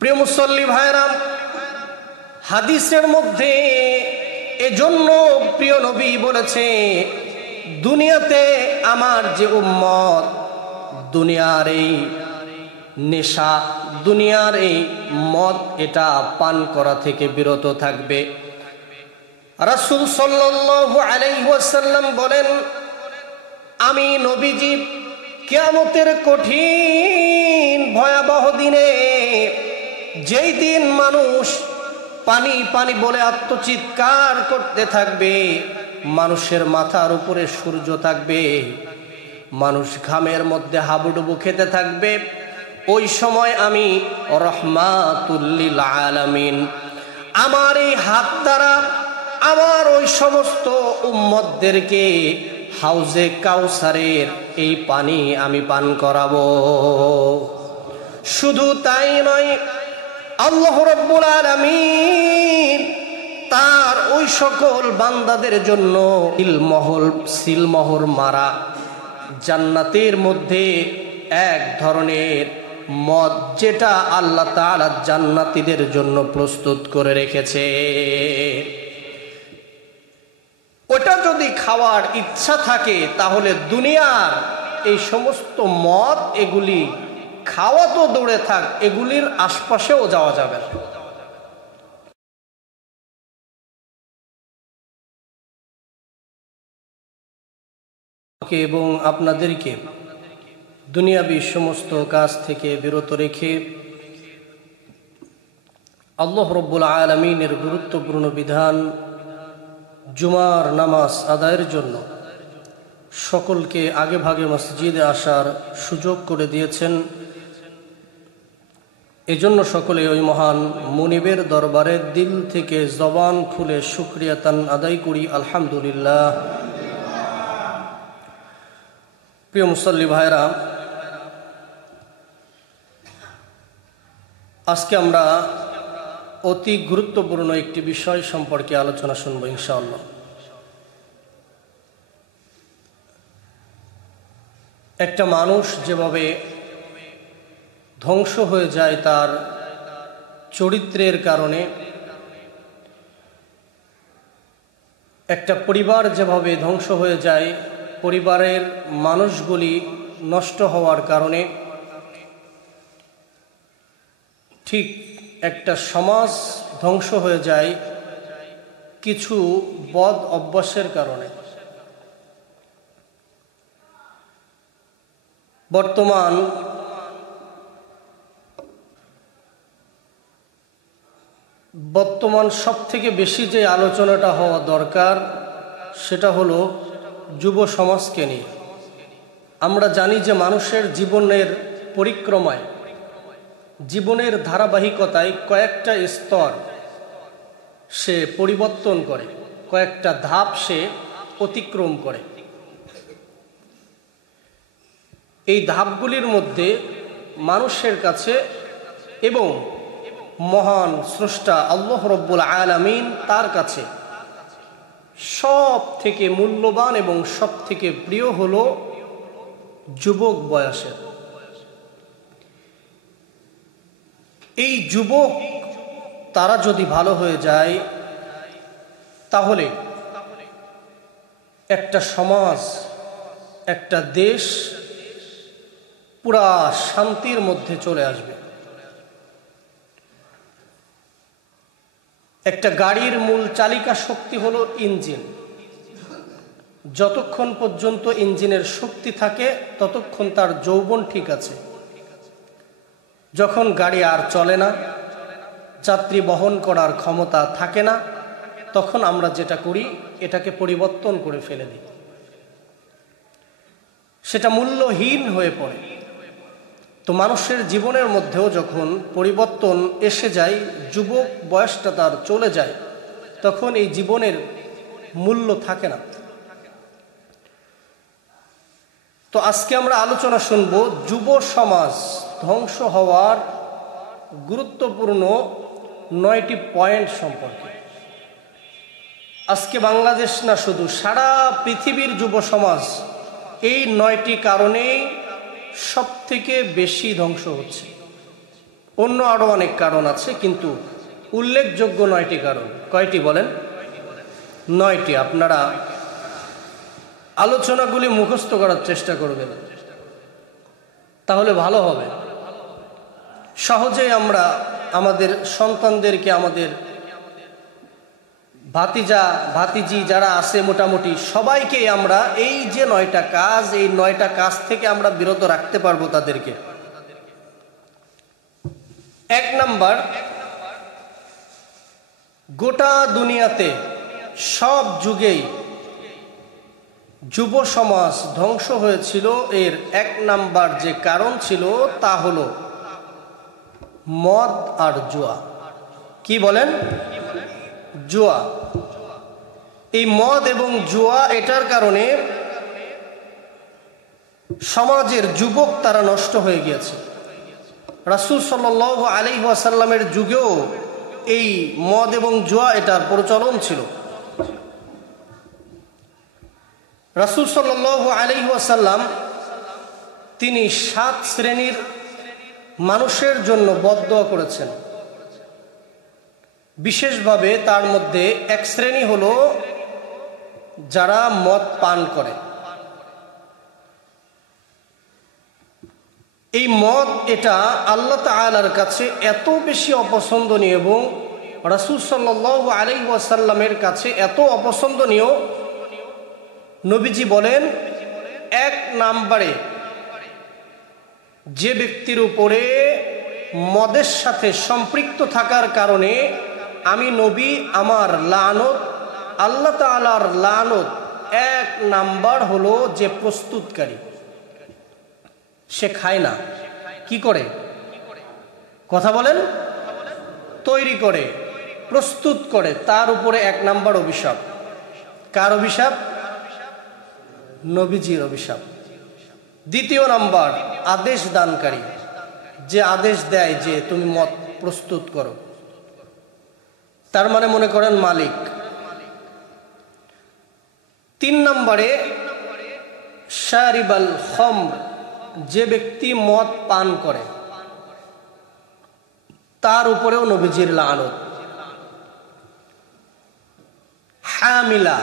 প্রিয় মুসল্লি ভাইরা, হাদিসের মধ্যে এজন্য প্রিয় নবী বলেছে, দুনিয়াতে আমার যে উম্মত দুনিয়ার এই নেশা, দুনিয়ার এই মদ, এটা পান করা থেকে বিরত থাকবে। রাসূল সাল্লাল্লাহু আলাইহি ওয়াসাল্লাম বলেন, আমি নবীজি কিয়ামতের কঠিন ভয়াবহ দিনে, যেই দিন মানুষ পানি পানি বলে আত্মচিৎকার করতে থাকবে, মানুষের মাথার উপরে সূর্য থাকবে, মানুষ ঘামের মধ্যে হাবুডুবু খেতে থাকবে, ওই সময় আমি রহমাতুল লিল আলামিন আমার এই হাত দ্বারা আমার ওই সমস্ত উম্মতদেরকে হাউজে কাউসারের এই পানি আমি পান করাবো। শুধু তাই নয়, আল্লাহ রাব্বুল আলামিন তার ওই সকল বান্দাদের জন্য সিলমোহর মারা জান্নাতের মধ্যে এক ধরনের মদ, যেটা আল্লাহ তাআলা জান্নাতীদের জন্য প্রস্তুত করে রেখেছে। ওটা যদি খাওয়ার ইচ্ছা থাকে, তাহলে দুনিয়ার এই সমস্ত মদ, এগুলি খাওয়া তো দূরে থাক, এগুলির আশপাশেও যাওয়া যাবে না। এবং আপনাদেরকে দুনিয়াবী সমস্ত কাজ থেকে বিরত রেখে আল্লাহ রাব্বুল আলামিনের গুরুত্বপূর্ণ বিধান জুমার নামাজ আদায়ের জন্য সকলকে আগে ভাগে মসজিদে আসার সুযোগ করে দিয়েছেন। এজন্য সকলে ওই মহান মুনিবের দরবারে দিল থেকে জবান খুলে শুকরিয়াতান আদায় করি, আলহামদুলিল্লাহ। প্রিয় মুসল্লি ভাইরা, আজকে আমরা অতি গুরুত্বপূর্ণ একটি বিষয় সম্পর্কে আলোচনা শুনবো ইনশাআল্লাহ। একটা মানুষ যেভাবে ধ্বংস হয়ে যায় তার চরিত্রের কারণে, একটা পরিবার যেভাবে ধ্বংস হয়ে যায় পরিবারের মানুষগুলি নষ্ট হওয়ার কারণে, ঠিক একটা সমাজ ধ্বংস হয়ে যায় কিছু বদ অভ্যাসের কারণে। বর্তমান সব থেকে বেশি যে আলোচনাটা হওয়া দরকার, সেটা হলো যুব সমাজকে নিয়ে। আমরা জানি যে মানুষের জীবনের পরিক্রমায়, জীবনের ধারাবাহিকতায় কয়েকটা স্তর সে পরিবর্তন করে, কয়েকটা ধাপ সে অতিক্রম করে। এই ধাপগুলির মধ্যে মানুষের কাছে এবং মহান স্রষ্টা আল্লাহ রাব্বুল আলামিন তার কাছে সব থেকে মূল্যবান এবং সব থেকে প্রিয় হলো যুবক বয়সের। এই যুবক তারা যদি ভালো হয়ে যায়, তাহলে একটা সমাজ, একটা দেশ পুরা শান্তির মধ্যে চলে আসবে। একটা গাড়ির মূল চালিকা শক্তি হলো ইঞ্জিন। যতক্ষণ পর্যন্ত ইঞ্জিনের শক্তি থাকে ততক্ষণ তার যৌবন ঠিক আছে। যখন গাড়ি আর চলে না, যাত্রী বহন করার ক্ষমতা থাকে না, তখন আমরা যেটা করি, এটাকে পরিবর্তন করে ফেলে দিই, সেটা মূল্যহীন হয়ে পড়ে। তো মানুষের জীবনের মধ্যেও যখন পরিবর্তন এসে যায়, যুবক বয়সটা তার চলে যায়, তখন এই জীবনের মূল্য থাকে না। তো আজকে আমরা আলোচনা শুনব যুব সমাজ ধ্বংস হওয়ার গুরুত্বপূর্ণ 9টি পয়েন্ট সম্পর্কে। আজকে বাংলাদেশ না, শুধু সারা পৃথিবীর যুব সমাজ এই 9টি কারণেই সব থেকে বেশি ধ্বংস হচ্ছে। অন্য আরও অনেক কারণ আছে, কিন্তু উল্লেখযোগ্য 9টি কারণ। কয়টি বলেন? 9টি। আপনারা আলোচনাগুলি মুখস্থ করার চেষ্টা করবেন, তাহলে ভালো হবে। সহজেই আমরা আমাদের সন্তানদেরকে, আমাদের ভাতিজা ভাতিজি যারা আছে মোটামুটি সবাইকে আমরা এই যে 9টা কাজ, এই 9টা কাজ থেকে আমরা বিরত রাখতে পারবো তাদেরকে। 1 নাম্বার, গোটা দুনিয়াতে সব যুগেই যুব সমাজ ধ্বংস হয়েছিল, এর 1 নাম্বার যে কারণ ছিল তা হলো মদ আর জুয়া। কি বলেন? জুয়া। এই মদ এবং জুয়া, এটার কারণে সমাজের যুবক তারা নষ্ট হয়ে গিয়েছে। রাসূল সাল্লাল্লাহু আলাইহি ওয়াসাল্লামের যুগেও এই মদ এবং জুয়া এটার প্রচলন ছিল। রাসূল সাল্লাল্লাহু আলাইহি ওয়াসাল্লাম তিনি 7 শ্রেণীর মানুষের জন্য বদদোয়া করেছেন। বিশেষভাবে তার মধ্যে 1 শ্রেণী হলো যারা মদ পান করে। এই মদ এটা আল্লাহ তাআলার কাছে এত বেশি অপছন্দনীয় এবং রাসূল সাল্লাল্লাহু আলাইহি ওয়াসাল্লামের কাছে এত অপছন্দনীয়, নবীজি বলেন 1 নম্বরে যে ব্যক্তির উপরে মদের সাথে সম্পৃক্ত থাকার কারণে আমি নবী, আমার লানত, আল্লাহ তাআলার লানত 1 নাম্বার হলো যে প্রস্তুতকারী। সে খায় না, কি করে? কথা বলেন? তৈরি করে, প্রস্তুত করে, তার উপরে 1 নাম্বার অভিশাপ। কার অভিশাপ? নবীজির অভিশাপ। 2 নাম্বার আদেশ দানকারী, যে আদেশ দেয় যে তুমি মদ প্রস্তুত করো, তার মানে মনে করেন মালিক। 3 নম্বরে শারিবাল খামর, যে ব্যক্তি মদ পান করে তার উপরেও নবীজির লানত। হামিলা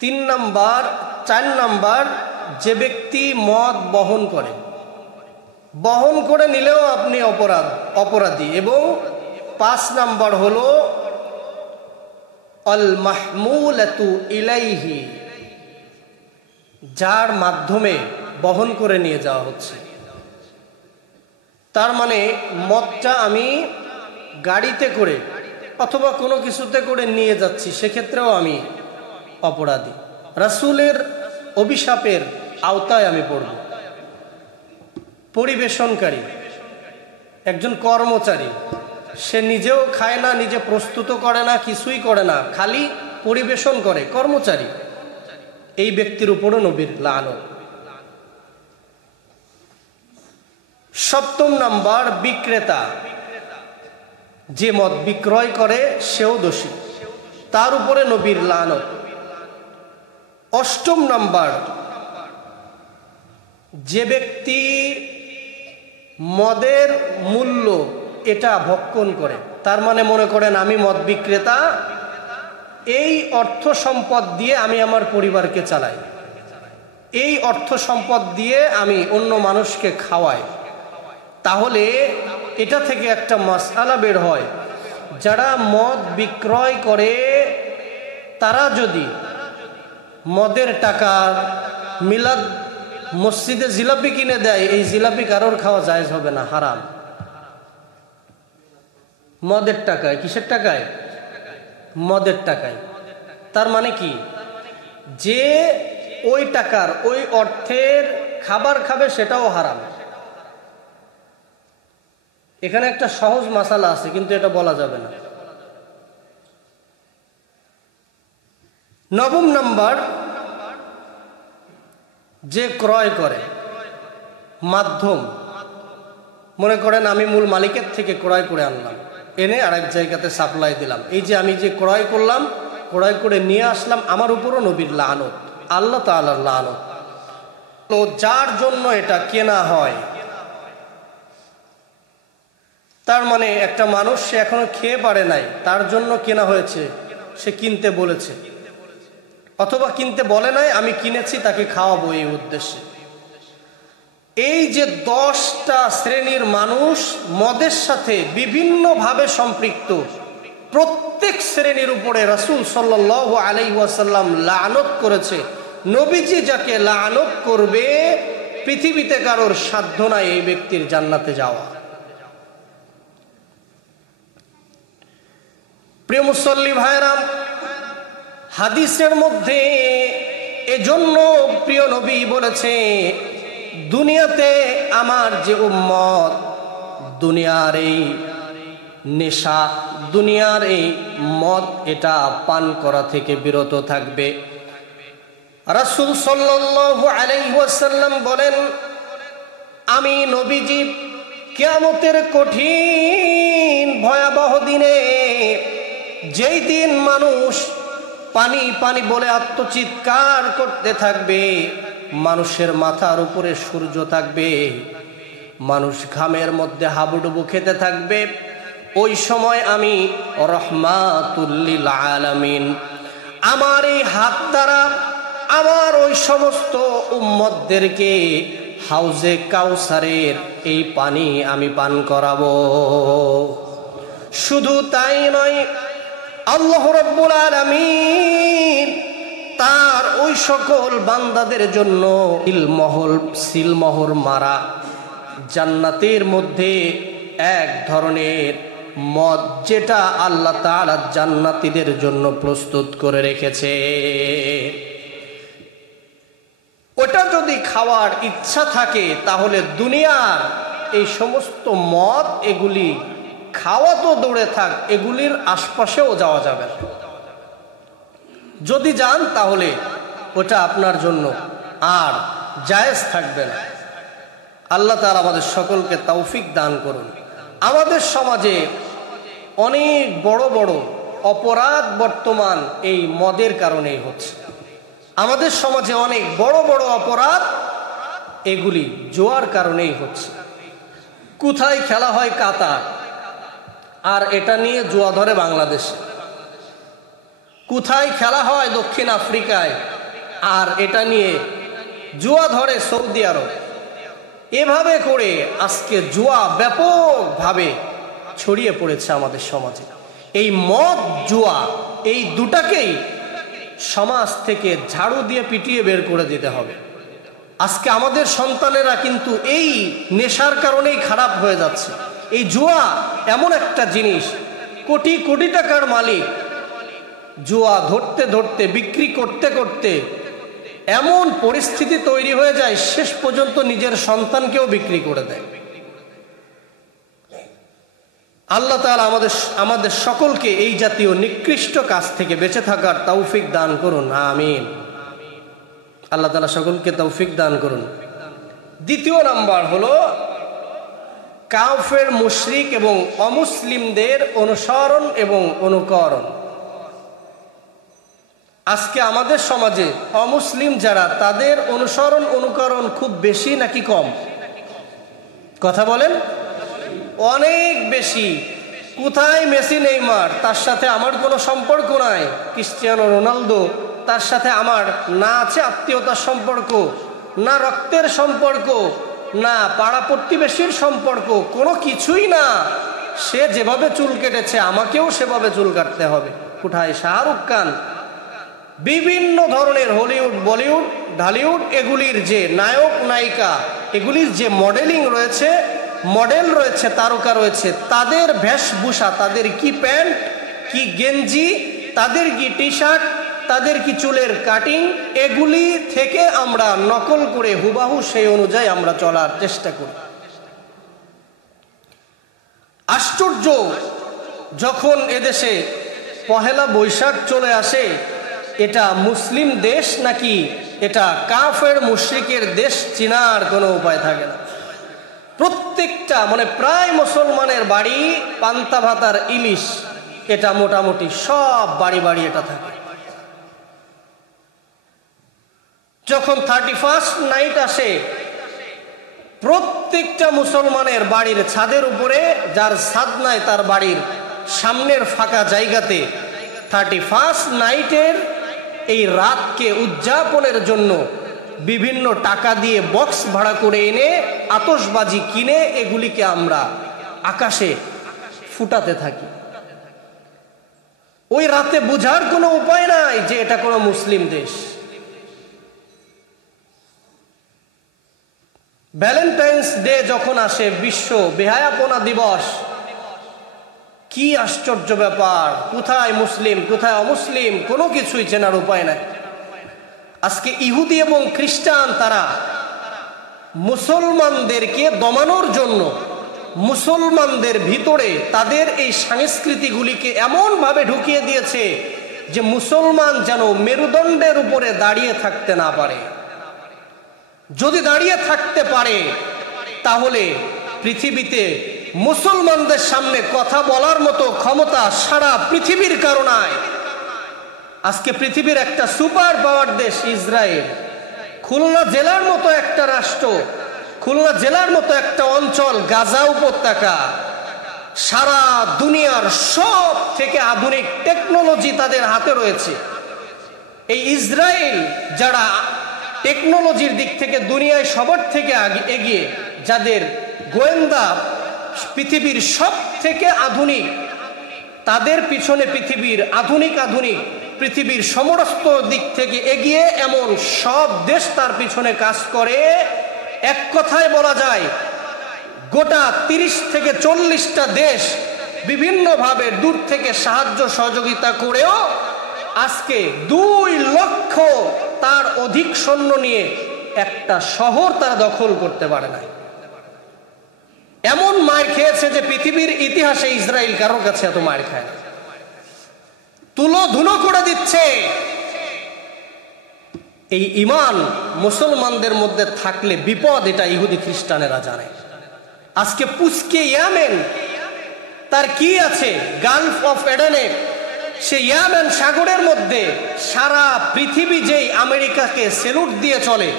3 নাম্বার। 4 নাম্বার যে ব্যক্তি মদ বহন করে, বহন করে নিলেও আপনি অপরাধী। এবং 5 নাম্বার হলো আল মাহমুলাতু ইলাইহি, যার মাধ্যমে বহন করে নিয়ে যাওয়া হচ্ছে। তার মানে মদটা আমি গাড়িতে করে অথবা কোনো কিছুতে করে নিয়ে যাচ্ছি, সেক্ষেত্রেও আমি অপরাধী। রাসূলের অভিশাপের আওতায় আমি পড়ব। পরিবেশনকারী, একজন কর্মচারী, সে নিজেও খায় না, নিজে প্রস্তুত করে না, কিছুই করে না, খালি পরিবেশন করে, কর্মচারী, এই ব্যক্তির উপরও নবীর লানত। 7 নাম্বার বিক্রেতা, যে মদ বিক্রয় করে সেও দোষী, তার উপরে নবীর লানত। 8 নাম্বার যে ব্যক্তি মদের মূল্য এটা ভক্ষণ করে, তার মানে মনে করেন আমি মদ বিক্রেতা, এই অর্থ সম্পদ দিয়ে আমি আমার পরিবারকে চালাই, এই অর্থ সম্পদ দিয়ে আমি অন্য মানুষকে খাওয়াই, তাহলে এটা থেকে একটা মাসআলা বের হয়, যারা মদ বিক্রয় করে তারা যদি মদের টাকা মিলাদ মসজিদে জিলাপি কিনে দেয়, এই জিলাপি কারোর খাওয়া জায়েজ হবে না, হারাম। মদের টাকায়, কিসের টাকায়? মদের টাকায়। তার মানে কি, যে ওই টাকার ওই অর্থের খাবার খাবে সেটাও হারাম। এখানে একটা সহজ মাসালা আছে, কিন্তু এটা বলা যাবে না। 9 নাম্বার যে ক্রয় করে, মাধ্যম, মনে করেন আমি মূল মালিকের থেকে ক্রয় করে আনলাম, এনে আরেক জায়গাতে সাপ্লাই দিলাম, এই যে আমি যে ক্রয় করলাম, ক্রয় করে নিয়ে আসলাম, আমার উপরও নবীর লানত, আল্লাহ তাআলার লানত। তো যার জন্য এটা কেনা হয়, তার মানে একটা মানুষ সে এখনো খেয়ে পারে নাই, তার জন্য কেনা হয়েছে, সে কিনতে বলেছে, অথবা কিনতে বলে নাই, আমি কিনেছি তাকে খাওয়াবো এই উদ্দেশ্যে। এই যে 10টা শ্রেণীর মানুষ মদের সাথে বিভিন্নভাবে সম্পৃক্ত, প্রত্যেক শ্রেণীর উপরে রাসূল সাল্লাল্লাহু আলাইহি ওয়াসাল্লাম লানত করেছে। নবীজি যাকে লানত করবে, পৃথিবীতে কারোর সাধ্য নাই এই ব্যক্তির জান্নাতে যাওয়া। প্রিয় মুসল্লি ভাইরা, হাদিসের মধ্যে এজন্য প্রিয় নবী বলেছে, দুনিয়াতে আমার যে উম্মত দুনিয়ার এই নেশা, দুনিয়ার এই মদ, এটা পান করা থেকে বিরত থাকবে। রাসূল সাল্লাল্লাহু আলাইহি ওয়াসাল্লাম বলেন, আমি নবীজি কিয়ামতের কঠিন ভয়াবহ দিনে, যেই দিন মানুষ পানি পানি বলে আত্মচিৎকার করতে থাকবে, মানুষের মাথার উপরে সূর্য থাকবে, মানুষ ঘামের মধ্যে হাবুডুবু খেতে থাকবে, ওই সময় আমি রহমাতুল লিল আলামিন আমার এই হাত দ্বারা আমার ওই সমস্ত উম্মতদেরকে হাউজে কাউসারের এই পানি আমি পান করাবো। শুধু তাই নয়, আল্লাহ রাব্বুল আলামিন তার ওই সকল বান্দাদের জন্য সিলমোহর মারা জান্নাতের মধ্যে এক ধরনের মদ, যেটা আল্লাহ তাআলা জান্নাতীদের জন্য প্রস্তুত করে রেখেছে। ওটা যদি খাওয়ার ইচ্ছা থাকে, তাহলে দুনিয়ার এই সমস্ত মদ, এগুলি খাওয়া তো দূরে থাক, এগুলির আশপাশেও যাওয়া যাবে না। যদি যান তাহলে ওটা আপনার জন্য আর জায়েজ থাকবে না। আল্লাহ তাআলা আমাদের সকলকে তৌফিক দান করুন। আমাদের সমাজে অনেক বড় বড় অপরাধ বর্তমান এই মদের কারণেই হচ্ছে। আমাদের সমাজে অনেক বড় বড় অপরাধ এগুলি জুয়ার কারণেই হচ্ছে। কোথায় খেলা হয় কাতার, আর এটা নিয়ে জুয়া ধরে বাংলাদেশে। কোথায় খেলা হয় দক্ষিণ আফ্রিকায়, আর এটা নিয়ে জুয়া ধরে সৌদি আরব। এভাবে করে আজকে জুয়া ব্যাপকভাবে ছড়িয়ে পড়েছে আমাদের সমাজে। এই মদ জুয়া, এই দুটাকেই সমাজ থেকে ঝাড়ু দিয়ে পিটিয়ে বের করে দিতে হবে। আজকে আমাদের সন্তানেরা কিন্তু এই নেশার কারণেই খারাপ হয়ে যাচ্ছে। এই জুয়া এমন একটা জিনিস, কোটি কোটি টাকার মালিক জুয়া ধরতে ধরতে, বিক্রি করতে করতে এমন পরিস্থিতি তৈরি হয়ে যায়, শেষ পর্যন্ত নিজের সন্তানকেও বিক্রি করে দেয়। আল্লাহ তাআলা আমাদের সকলকে এই জাতীয় নিকৃষ্ট কাজ থেকে বেঁচে থাকার তৌফিক দান করুন, আমিন। আল্লাহ তাআলা সকলকে তৌফিক দান করুন। দ্বিতীয় নাম্বার হলো কাফের, মুশরিক এবং অমুসলিমদের অনুসরণ এবং অনুকরণ। আজকে আমাদের সমাজে অমুসলিম যারা, তাদের অনুসরণ অনুকরণ খুব বেশি নাকি কম? কথা বলেন। অনেক বেশি। কোথায় মেসি, নেইমার, তার সাথে আমার কোনো সম্পর্ক নাই। ক্রিস্টিয়ানো রোনালদো, তার সাথে আমার না আছে আত্মীয়তার সম্পর্ক, না রক্তের সম্পর্ক, না পাড়া প্রতিবেশীর সম্পর্ক, কোনো কিছুই না। সে যেভাবে চুল কেটেছে আমাকেও সেভাবে চুল কাটতে হবে। কোথায় শাহরুখ খান, বিভিন্ন ধরনের হলিউড, বলিউড, ঢালিউড, এগুলির যে নায়ক নায়িকা, এগুলির যে মডেলিং রয়েছে, মডেল রয়েছে, তারকা রয়েছে, তাদের বেশভূষা, তাদের কি প্যান্ট, কি গেঞ্জি, তাদের কি টি শার্ট, তাদের কি চুলের কাটিং, এগুলি থেকে আমরা নকল করে হুবাহু সেই অনুযায়ী আমরা চলার চেষ্টা করি। আশ্চর্য, যখন এদেশে পহেলা বৈশাখ চলে আসে, এটা মুসলিম দেশ নাকি এটা কাফের মুশরিকের দেশ চিনার কোনো উপায় থাকে না। প্রত্যেকটা প্রায় মুসলমানের বাড়ি পান্তা ভাতার ইলিশ, এটা মোটামুটি সব বাড়ি বাড়ি এটা থাকে। যখন 31st নাইট আসে, প্রত্যেকটা মুসলমানের বাড়ির ছাদের উপরে, যার ছাদ নাই তার বাড়ির সামনের ফাঁকা জায়গাতে 31st নাইটের এই রাতকে উদযাপনের জন্য বিভিন্ন টাকা দিয়ে বক্স ভাড়া করে এনে আতশবাজি কিনে এগুলিকে আমরা আকাশে ফুটাতে থাকি। ওই রাতে বোঝার কোনো উপায় নাই যে এটা কোনো মুসলিম দেশ। ভ্যালেন্টাইন্স ডে যখন আসে, বিশ্ব বেহায়াপনা দিবস, কি আশ্চর্য ব্যাপার! কোথায় মুসলিম কোথায় অমুসলিম কোনো কিছুই চেনার উপায় নাই। আজকে ইহুদি এবং খ্রিস্টান তারা মুসলমানদেরকে দমানোর জন্য মুসলমানদের ভিতরে তাদের এই সংস্কৃতিগুলিকে এমনভাবে ঢুকিয়ে দিয়েছে যে মুসলমান যেন মেরুদণ্ডের উপরে দাঁড়িয়ে থাকতে না পারে। যদি দাঁড়িয়ে থাকতে পারে তাহলে পৃথিবীতে মুসলমানদের সামনে কথা বলার মতো ক্ষমতা সারা পৃথিবীর কারো নাই। আজকে পৃথিবীর একটা সুপার পাওয়ার দেশ ইসরায়েল, খুলনা জেলার মতো একটা রাষ্ট্র, খুলনা জেলার মতো একটা অঞ্চল, গাজা উপত্যকা, সারা দুনিয়ার সব থেকে আধুনিক টেকনোলজি তাদের হাতে রয়েছে। এই ইসরায়েল যারা টেকনোলজির দিক থেকে দুনিয়ায় সবার থেকে এগিয়ে, যাদের গোয়েন্দা পৃথিবীর সব থেকে আধুনিক, তাদের পিছনে পৃথিবীর আধুনিক পৃথিবীর সমস্ত দিক থেকে এগিয়ে এমন সব দেশ তার পিছনে কাজ করে। এক কথায় বলা যায় গোটা 30 থেকে 40টা দেশ বিভিন্নভাবে দূর থেকে সাহায্য সহযোগিতা করেও আজকে 2 লক্ষ তার অধিক সৈন্য নিয়ে একটা শহর তারা দখল করতে পারে না। এমন মার খেয়েছে যে পৃথিবীর ইতিহাসে ইসরায়েল কারোর কাছে এত মার খায় না। তুলো ধুলো করে দিচ্ছে। এই ঈমান মুসলমানদের মধ্যে থাকলে বিপদ, এটা ইহুদি খ্রিস্টানেরা জানে। আজকে পুস্কে ইয়ামেন তার কি আছে, গালফ অফ এডেনে, সে ইয়ামেন সাগরের মধ্যে সারা পৃথিবী যেই আমেরিকাকে সেলুট দিয়ে চলে,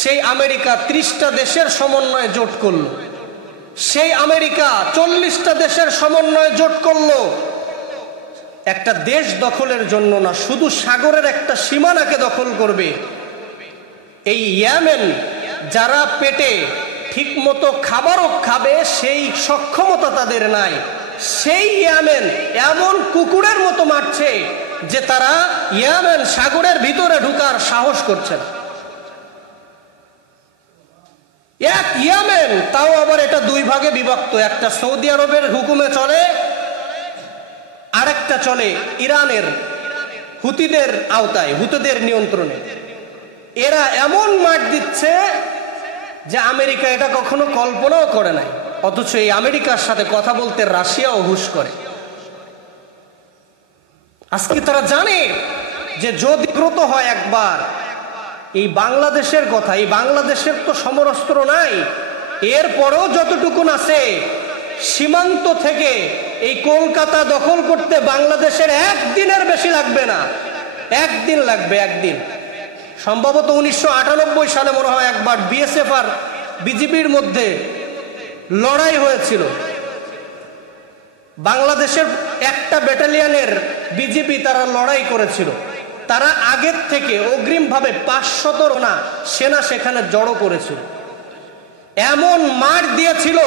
সেই আমেরিকা 30টা দেশের সমন্বয়ে জোট করল। সেই আমেরিকা 40টা দেশের সমন্বয়ে জোট করল একটা দেশ দখলের জন্য না, শুধু সাগরের একটা সীমানাকে দখল করবে। এই ইয়ামেন যারা পেটে ঠিক মতো খাবারও খাবে সেই সক্ষমতা তাদের নাই, সেই ইয়ামেন এমন কুকুরের মতো মারছে যে তারা ইয়ামেন সাগরের ভিতরে ঢুকার সাহস করছে না। এক ইয়ামেন, তাও আবার এটা 2 ভাগে বিভক্ত, একটা সৌদি আরবের হুকুমে চলে, আরেকটা চলে ইরানের হুতিদের আওতায়, হুতিদের নিয়ন্ত্রণে। এরা এমন মার দিচ্ছে যে আমেরিকা এটা কখনো কল্পনাও করে নাই, অথচ এই আমেরিকার সাথে কথা বলতে রাশিয়াও হুঁশ করে। আজকে তারা জানে যে যদি ব্রত হয় একবার, এই বাংলাদেশের কথা, এই বাংলাদেশের তো সমরাস্ত্র নাই, এরপরেও যতটুকুন আছে সীমান্ত থেকে এই কলকাতা দখল করতে বাংলাদেশের 1 দিনের বেশি লাগবে না, 1 দিন লাগবে, 1 দিন। সম্ভবত 1998 সালে মনে হয় একবার বিএসএফ আর বিজেপির মধ্যে লড়াই হয়েছিল। বাংলাদেশের একটা ব্যাটালিয়নের বিজেপি তারা লড়াই করেছিল। তারা আগের থেকে অগ্রিমভাবে 500 সেনা সেখানে জড়ো করেছিল। এমন মার দিয়েছিল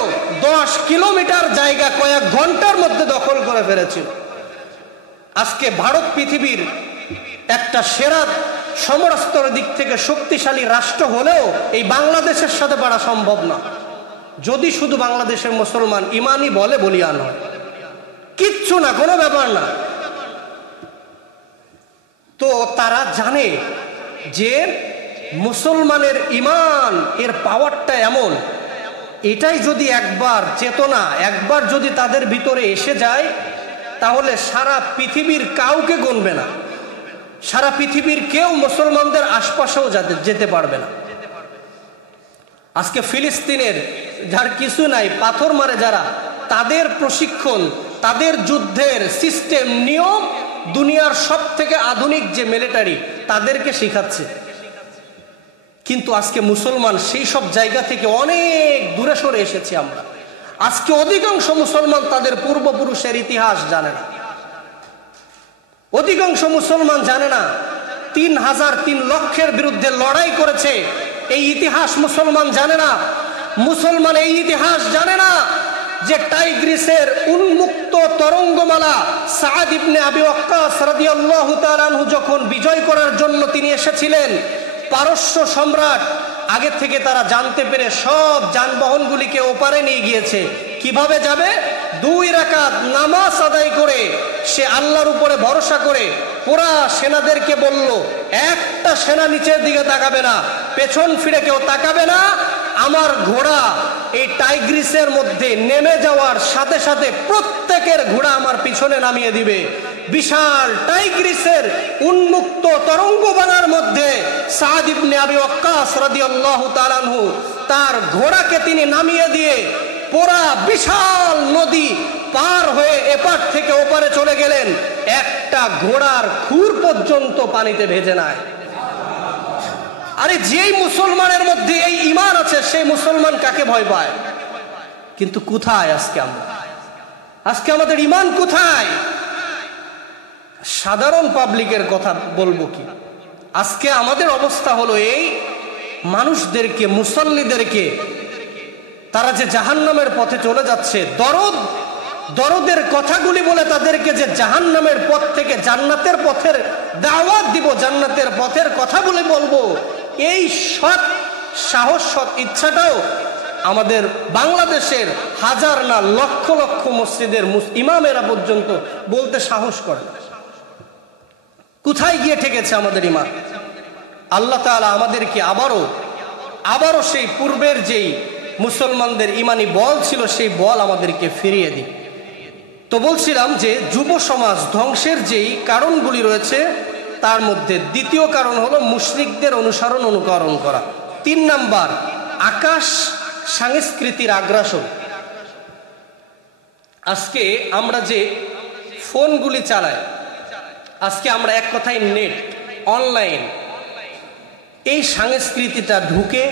10 কিলোমিটার জায়গা কয়েক ঘন্টার মধ্যে দখল করে ফেলেছিল। আজকে ভারত পৃথিবীর একটা সেরা সমরাস্ত্রের দিক থেকে শক্তিশালী রাষ্ট্র হলেও এই বাংলাদেশের সাথে পারা সম্ভব না, যদি শুধু বাংলাদেশের মুসলমান ইমানই বলে বলিয়ান হয়। কিচ্ছু না, কোনো ব্যাপার না। তো তারা জানে যে মুসলমানের ইমান এর পাওয়ারটা এমন, এটাই যদি একবার চেতনা, একবার যদি তাদের ভিতরে এসে যায়, তাহলে সারা পৃথিবীর কাউকে গণবে না, সারা পৃথিবীর কেউ মুসলমানদের আশপাশেও যেতে পারবে না। আজকে ফিলিস্তিনের যার কিছু নাই, পাথর মারে যারা, তাদের প্রশিক্ষণ, তাদের যুদ্ধের সিস্টেম, নিয়ম দুনিয়ার সব থেকে আধুনিক যে মিলিটারি তাদেরকে শিখাচ্ছে। কিন্তু আজকে মুসলমান সেই সব জায়গা থেকে অনেক দূরে সরে এসেছি আমরা। আজকে অধিকাংশ মুসলমান তাদের পূর্বপুরুষের ইতিহাস জানে না। অধিকাংশ মুসলমান জানে না ৩,০০০ লক্ষের বিরুদ্ধে লড়াই করেছে, এই ইতিহাস মুসলমান জানে না। মুসলমান এই ইতিহাস জানে না যে টাইগ্রিসের উন্মুক্ত তরঙ্গমালা সাদ ইবনে আবি ওয়াক্কাস রাদিয়াল্লাহু তাআলা আনহু যখন বিজয় করার জন্য তিনি এসেছিলেন, পারস্য সম্রাট আগে থেকে তারা জানতে পেরে সব যানবাহনগুলিকে ওপারে নিয়ে গিয়েছে। কিভাবে যাবে? 2 রাকাত নামাজ আদায় করে সে আল্লাহর উপরে ভরসা করে পুরা সেনাদেরকে বলল, একটা সেনা নিচের দিকে তাকাবে না, পেছন ফিরে কেউ তাকাবে না। আমার ঘোড়া এই টাইগ্রিসের মধ্যে নেমে যাওয়ার সাথে সাথে প্রত্যেকের ঘোড়া আমার পিছনে নামিয়ে দিবে। বিশাল টাইগ্রিসের উন্মুক্ত তরঙ্গবানার মধ্যে সাদ ইবনে আবি ওয়াক্কাস রাদিয়াল্লাহু তাআলা আনহু তার ঘোড়াকে তিনি নামিয়ে দিয়ে পুরা বিশাল নদী পার হয়ে এপার থেকে ওপারে চলে গেলেন। একটা ঘোড়ার খুর পর্যন্ত পানিতে ভেজে নাই। আরে যেই মুসলমানের মধ্যে এই ঈমান আছে সেই মুসলমান কাকে ভয় পায়? কিন্তু কোথায় আজকে আমরা? আজকে আমাদের ঈমান কোথায়? সাধারণ পাবলিকের কথা বলবো কি, আজকে আমাদের অবস্থা হলো এই, মানুষদেরকে, মুসল্লিদেরকে তারা যে জাহান্নামের পথে চলে যাচ্ছে, দরদের কথাগুলি বলে তাদেরকে যে জাহান্নামের পথ থেকে জান্নাতের পথের দাওয়াত দিব, জান্নাতের পথের কথা বলে বলবো, এই সৎ সাহস, সৎ ইচ্ছাটাও আমাদের বাংলাদেশের হাজার না লক্ষ লক্ষ মসজিদের ইমামেরা পর্যন্ত বলতে সাহস করে না। কোথায় গিয়ে ঠেকেছে আমাদের ঈমান? আল্লাহ তাআলা আমাদেরকে আবারও সেই পূর্বের যেই মুসলমানদের ঈমানি বল ছিল সেই বল আমাদেরকে ফিরিয়ে দিই। তো বলছিলাম যে যুব সমাজ ধ্বংসের যেই কারণগুলি রয়েছে তার মধ্যে দ্বিতীয় কারণ হলো মুশরিকদের অনুকরণ করা। 3 নাম্বার, আকাশ সংস্কৃতির আগ্রাসন। আজকে আমরা যে ফোনগুলি চালাই, আজকে আমরা এক কথায় নেট, অনলাইন, এই সংস্কৃতিটা ঢুকে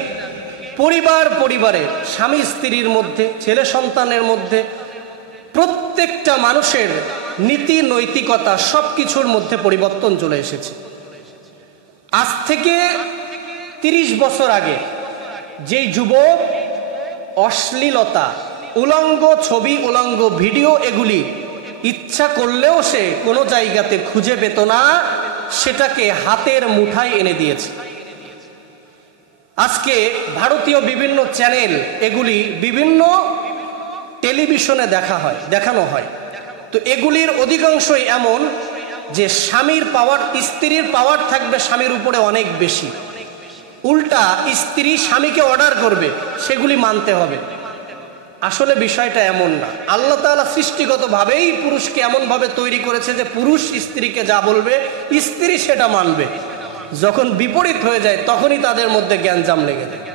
পরিবারে স্বামী স্ত্রীর মধ্যে, ছেলে সন্তানের মধ্যে, প্রত্যেকটা মানুষের নীতি নৈতিকতা সবকিছুর মধ্যে পরিবর্তন চলে এসেছে। আজ থেকে 30 বছর আগে যেই যুবক অশ্লীলতা, উলঙ্গ ছবি, উলঙ্গ ভিডিও এগুলি ইচ্ছা করলেও সে কোনো জায়গাতে খুঁজে পেত না, সেটাকে হাতের মুঠায় এনে দিয়েছে। আজকে ভারতীয় বিভিন্ন চ্যানেল, এগুলি বিভিন্ন টেলিভিশনে দেখানো হয়। তো এগুলির অধিকাংশই এমন যে স্বামীর পাওয়ার, স্ত্রীর পাওয়ার থাকবে স্বামীর উপরে অনেক বেশি। উল্টা স্ত্রী স্বামীকে অর্ডার করবে, সেগুলি মানতে হবে। আসলে বিষয়টা এমন না। আল্লাহ তাআলা সৃষ্টিগতভাবেই পুরুষকে এমনভাবে তৈরি করেছে যে পুরুষ স্ত্রীকে যা বলবে স্ত্রী সেটা মানবে। যখন বিপরীত হয়ে যায় তখনই তাদের মধ্যে জ্ঞানজাম লেগে যায়।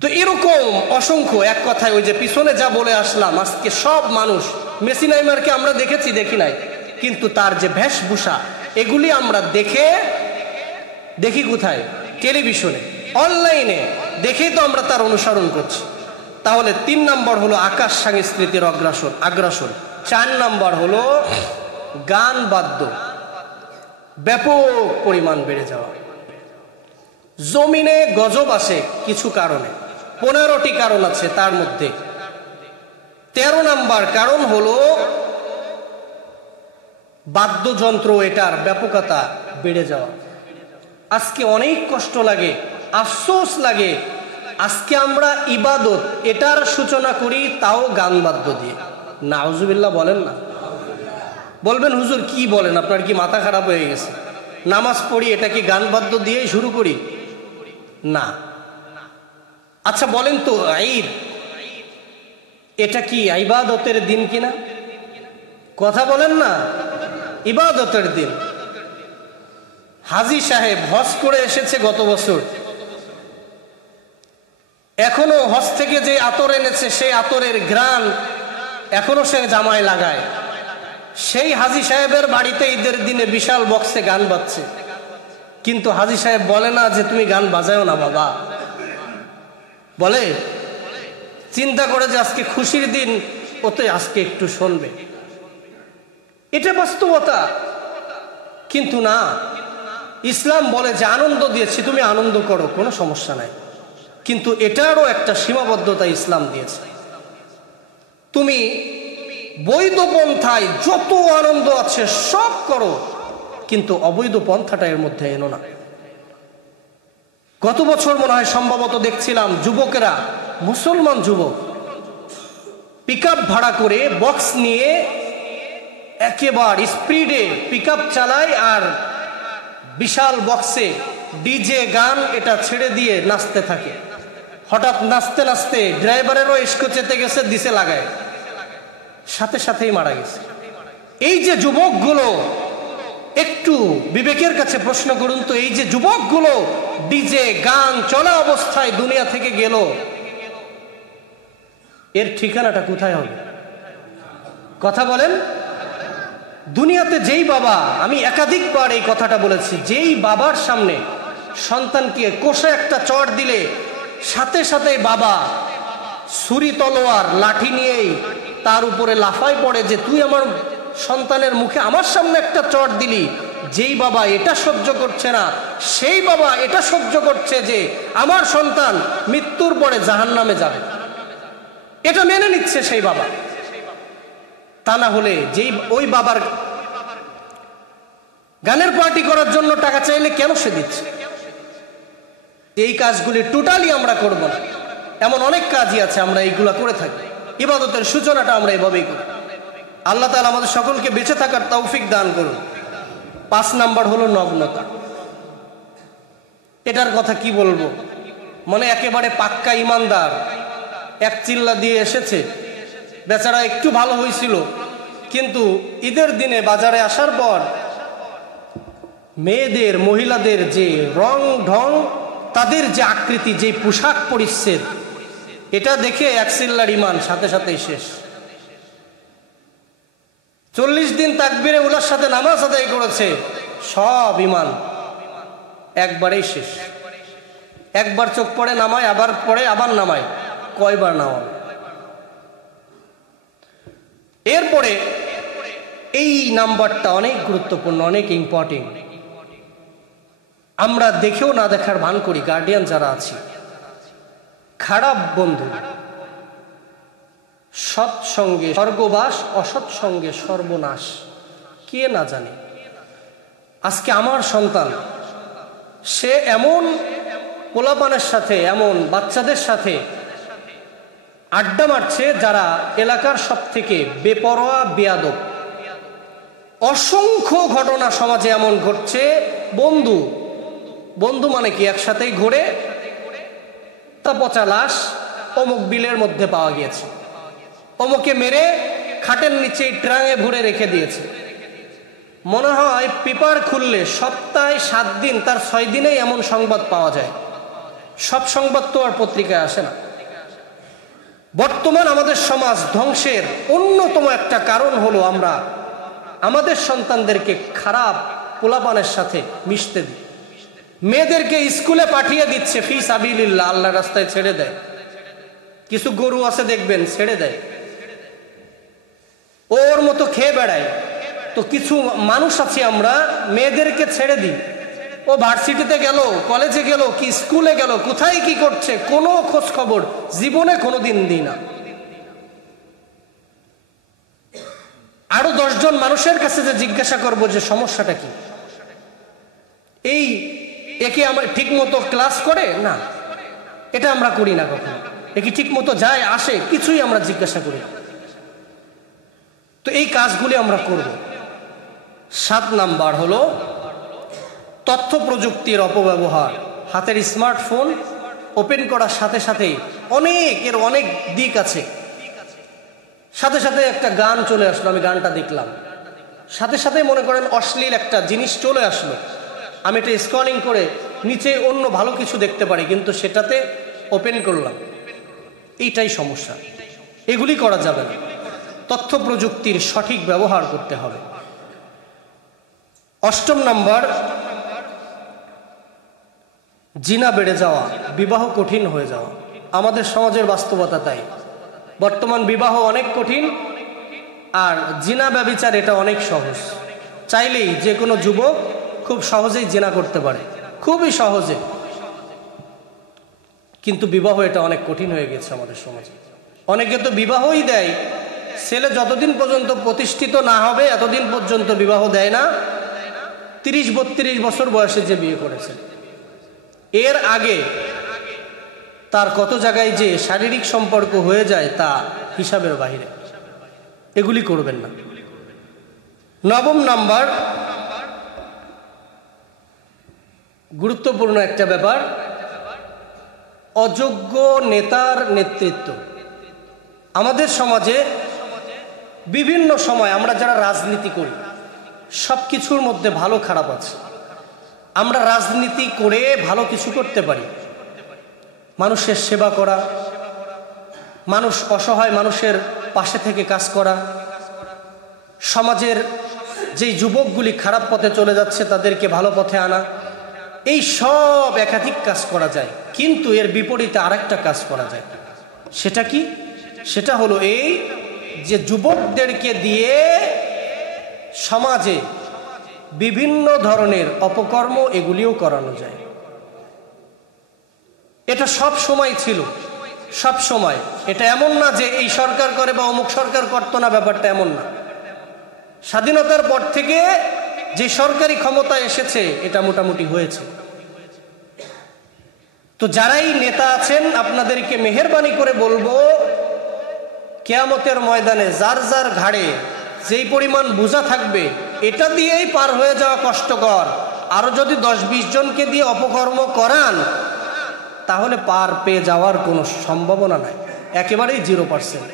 তো এরকম অসংখ্য, এক কথায় ওই যে পিছনে যা বলে আসলাম, আজকে সব মানুষ, মেসি নেইমারকে আমরা দেখি নাই, কিন্তু তার যে বেশভূষা এগুলি আমরা দেখি কোথায়? টেলিভিশনে, অনলাইনে দেখেই তো আমরা তার অনুসরণ করছি। তাহলে 3 নম্বর হলো আকাশ সংস্কৃতির আগ্রাসন। 4 নম্বর হলো গান বাদ্য ব্যাপক পরিমাণ বেড়ে যাওয়া। জমিনে গজব আসে কিছু কারণে, 15টি কারণ আছে, তার মধ্যে 13 নম্বর কারণ হলো বাদ্যযন্ত্র, এটার ব্যাপকতা বেড়ে যাওয়া। আজকে অনেক কষ্ট লাগে, আফসোস লাগে, আজকে আমরা ইবাদত এটার সূচনা করি তাও গান বাদ্য দিয়ে। নাউজুবিল্লাহ বলেন না? বলবেন হুজুর কি বলেন, আপনার কি মাথা খারাপ হয়ে গেছে? নামাজ পড়ি, এটা কি গান বাদ্য দিয়েই শুরু করি? না। আচ্ছা বলেন তো, ঈদ এটা কি ইবাদতের দিন কিনা? কথা বলেন না, ইবাদতের দিন। হাজী সাহেব হজ করে এসেছে গত বছর, এখনো হজ থেকে যে আতর এনেছে সেই আতরের ঘ্রাণ এখনো সে জামায় লাগায়। সেই হাজী সাহেবের বাড়িতে ঈদের দিনে বিশাল বক্সে গান বাজছে। কিন্তু হাজী সাহেব বলে না যে তুমি গান বাজাও না বাবা, বলে চিন্তা করে যে আজকে খুশির দিন, ওতে আজকে একটু শুনবে, এটা বাস্তবতা। কিন্তু না, ইসলাম বলে যে আনন্দ দিয়েছি, তুমি আনন্দ করো, কোনো সমস্যা নাই, কিন্তু এটারও একটা সীমাবদ্ধতা ইসলাম দিয়েছে। তুমি বৈধ পন্থায় যত আনন্দ আছে সব করো, কিন্তু অবৈধ পন্থাটা এর মধ্যে এনো না। গত বছর মনে হয় সম্ভবত দেখছিলাম যুবকেরা, মুসলমান যুবক পিকআপ ভাড়া করে বক্স নিয়ে একেবারে স্পিডে পিকআপ চালায়, আর বিশাল বক্সে ডিজে গান এটা ছেড়ে দিয়ে নাচতে থাকে। হঠাৎ নাচতে নাচতে ড্রাইভারেরও ইস্কো চেতে গেছে, দিশে লাগায়, সাথে সাথেই মারা গেছে। এই যে যুবকগুলো, একটু বিবেকের কাছে প্রশ্ন করুন তো, এই যে যুবকগুলো ডিজে গান চলা অবস্থায় দুনিয়া থেকে গেল, এর ঠিকানাটা কোথায় হবে? কথা বলেন। দুনিয়াতে যেই বাবা, আমি একাধিকবার এই কথাটা বলেছি, যেই বাবার সামনে সন্তানকে কোষে একটা চড় দিলে সাথে সাথে বাবা ছুরি তলোয়ার লাঠি নিয়েই তার উপরে লাফায় পড়ে যে তুই আমার সন্তানের মুখে আমার সামনে একটা চড় দিলি, যেই বাবা এটা সহ্য করছে না, সেই বাবা এটা সহ্য করছে যে আমার সন্তান মৃত্যুর পরে জাহান্নামে যাবে, এটা মেনে নিচ্ছে সেই বাবা। তা না হলে যেই ওই বাবার গানের পার্টি করার জন্য টাকা চাইলে কেন সে দিচ্ছে? এই কাজগুলি টোটালি আমরা করব না। এমন অনেক কাজই আছে আমরা এইগুলা করে থাকি। ইবাদতের সূচনাটা আমরা এভাবেই করি। আল্লাহ তাআলা আমাদের সকলকে বেঁচে থাকার তৌফিক দান করুন। 5 নাম্বার হলো নগ্নতা। এটার কথা কি বলবো, মানে একেবারে পাক্কা ইমানদার, এক চিল্লা দিয়ে এসেছে, বেচারা একটু ভালো হয়েছিল, কিন্তু ঈদের দিনে বাজারে আসার পর মেয়েদের মহিলাদের যে রং ঢং, তাদের যে আকৃতি, যে পোশাক পরিচ্ছেদ, এটা দেখে এক চিল্লার ইমান সাথে সাথেই শেষ। 40 দিন তাকবীরে উলার সাথে নামাজ আদায় করেছে, সব ইমান একবারেই শেষ। একবার চোখ পড়ে নামায়, আবার পড়ে আবার নামায়, কয়বার নামায়? এরপরে এই নাম্বারটা অনেক গুরুত্বপূর্ণ, অনেক ইম্পর্টেন্ট। আমরা দেখেও না দেখার ভান করি, গার্ডিয়ান যারা আছি, খারাপ বন্ধু, সৎসঙ্গে স্বর্গবাস, অসৎসঙ্গে সর্বনাশ, কে না জানে। আজকে আমার সন্তান, সে এমন পোলাপানের সাথে, এমন বাচ্চাদের সাথে আড্ডা মারছে যারা এলাকার সব থেকে বেপরোয়া, বেয়াদব। অসংখ্য ঘটনা সমাজে এমন ঘটছে। বন্ধু বন্ধু মানে কি, একসাথেই ঘুরে, তা পচা লাশ অমুক বিলের মধ্যে পাওয়া গিয়েছে, অমুকে মেরে খাটের নিচে ট্রাঙে ভরে রেখে দিয়েছে। মনে হয় পেপার খুললে সপ্তাহে 7 দিন, তার 6 দিনেই এমন সংবাদ পাওয়া যায়। সব সংবাদ তো আর পত্রিকায় আসে না। বর্তমান আমাদের সমাজ ধ্বংসের অন্যতম একটা কারণ হলো আমরা আমাদের সন্তানদেরকে খারাপ পোলাপানের সাথে মিশতে দিই। মেয়েদেরকে স্কুলে পাঠিয়ে দিচ্ছে ফি সাবিলিল্লাহ, আল্লাহর রাস্তায় ছেড়ে দেয়। কিছু গরু আছে দেখবেন, ছেড়ে দেয়, ওর মতো খেয়ে বেড়ায়। তো কিছু মানুষ আছে আমরা মেয়েদেরকে ছেড়ে দিই, ও ভার্সিটিতে গেল, কলেজে গেল, কি স্কুলে গেল, কোথায় কি করছে কোনো খোঁজ খবর জীবনে কোনোদিন দিই না। আরো 10 জন মানুষের কাছে যে জিজ্ঞাসা করবো যে সমস্যাটা কি, এই একে আমার ঠিক মতো ক্লাস করে না, এটা আমরা করি না কখনো। একে ঠিক মতো যায় আসে, কিছুই আমরা জিজ্ঞাসা করি। তো এই কাজগুলি আমরা করব। 7 নাম্বার হলো তথ্য প্রযুক্তির অপব্যবহার। হাতের স্মার্টফোন ওপেন করার সাথে সাথেই অনেক দিক আছে। সাথে সাথে একটা গান চলে আসলো, আমি গানটা দেখলাম, সাথে সাথে মনে করেন অশ্লীল একটা জিনিস চলে আসলো, আমি এটা স্ক্রলিং করে নিচে অন্য ভালো কিছু দেখতে পারি, কিন্তু সেটাতে ওপেন করলাম। এইটাই সমস্যা, এগুলি করা যাবে না। তথ্য প্রযুক্তির সঠিক ব্যবহার করতে হবে। 8 নাম্বার, জিনা বেড়ে যাওয়া, বিবাহ কঠিন হয়ে যাওয়া, আমাদের সমাজের বাস্তবতা তাই। বর্তমান বিবাহ অনেক কঠিন, আর জিনা ব্যভিচার এটা অনেক সহজ। চাইলেই যে কোনো যুবক খুব সহজেই জিনা করতে পারে, খুবই সহজে। কিন্তু বিবাহ এটা অনেক কঠিন হয়ে গেছে আমাদের সমাজে। অনেকে তো বিবাহই দেয়, ছেলে যতদিন পর্যন্ত প্রতিষ্ঠিত না হবে এতদিন পর্যন্ত বিবাহ দেয় না। 30-32 বছর বয়সে যে বিয়ে করেছে, এর আগে তার কত জায়গায় যে শারীরিক সম্পর্ক হয়ে যায় তা হিসাবের বাইরে। এগুলি করবেন না। 9 নাম্বার, গুরুত্বপূর্ণ একটা ব্যাপার, অযোগ্য নেতার নেতৃত্ব। আমাদের সমাজে বিভিন্ন সময় আমরা যারা রাজনীতি করি, সব কিছুর মধ্যে ভালো খারাপ আছে। আমরা রাজনীতি করে ভালো কিছু করতে পারি, মানুষের সেবা করা, মানুষ অসহায় মানুষের পাশে থেকে কাজ করা, সমাজের যেই যুবকগুলি খারাপ পথে চলে যাচ্ছে তাদেরকে ভালো পথে আনা, এই সব একাধিক কাজ করা যায়। কিন্তু এর বিপরীতে আরেকটা কাজ করা যায়। সেটা কি? সেটা হলো এই যে যুবকদেরকে দিয়ে সমাজে বিভিন্ন ধরনের অপকর্ম এগুলিও করানো যায়। এটা সব সময় ছিল, সব সময়। এটা এমন না যে এই সরকার করে বা অমুক সরকার করতো না, ব্যাপারটা এমন না। স্বাধীনতার পর থেকে যে সরকারি ক্ষমতা এসেছে এটা মোটামুটি হয়েছে। তো যারাই নেতা আছেন আপনাদেরকে মেহেরবানি করে বলবো, কিয়ামতের ময়দানে যার যার ঘাড়ে যেই পরিমাণ বোঝা থাকবে এটা দিয়েই পার হয়ে যাওয়া কষ্টকর। আরো যদি 10-20 জনকে দিয়ে অপকর্ম করান তাহলে পার পেয়ে যাওয়ার কোনো সম্ভাবনা নাই, একেবারেই 0%।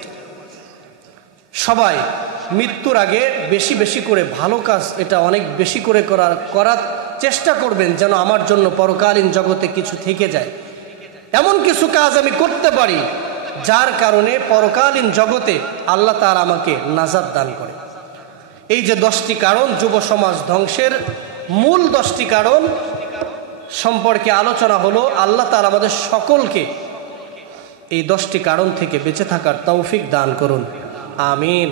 সবাই মৃত্যুর আগে বেশি বেশি করে ভালো কাজ এটা অনেক বেশি করে করার চেষ্টা করবেন, যেন আমার জন্য পরকালীন জগতে কিছু থেকে যায়। এমন কিছু কাজ আমি করতে পারি যার কারণে পরকালীন জগতে আল্লাহ তাআলা আমাকে নাজাত দান করে। এই যে 10টি কারণ, যুব সমাজ ধ্বংসের মূল 10টি কারণ সম্পর্কে আলোচনা হলো। আল্লাহ তাআলা আমাদের সকলকে এই 10টি কারণ থেকে বেঁচে থাকার তৌফিক দান করুন, আমিন।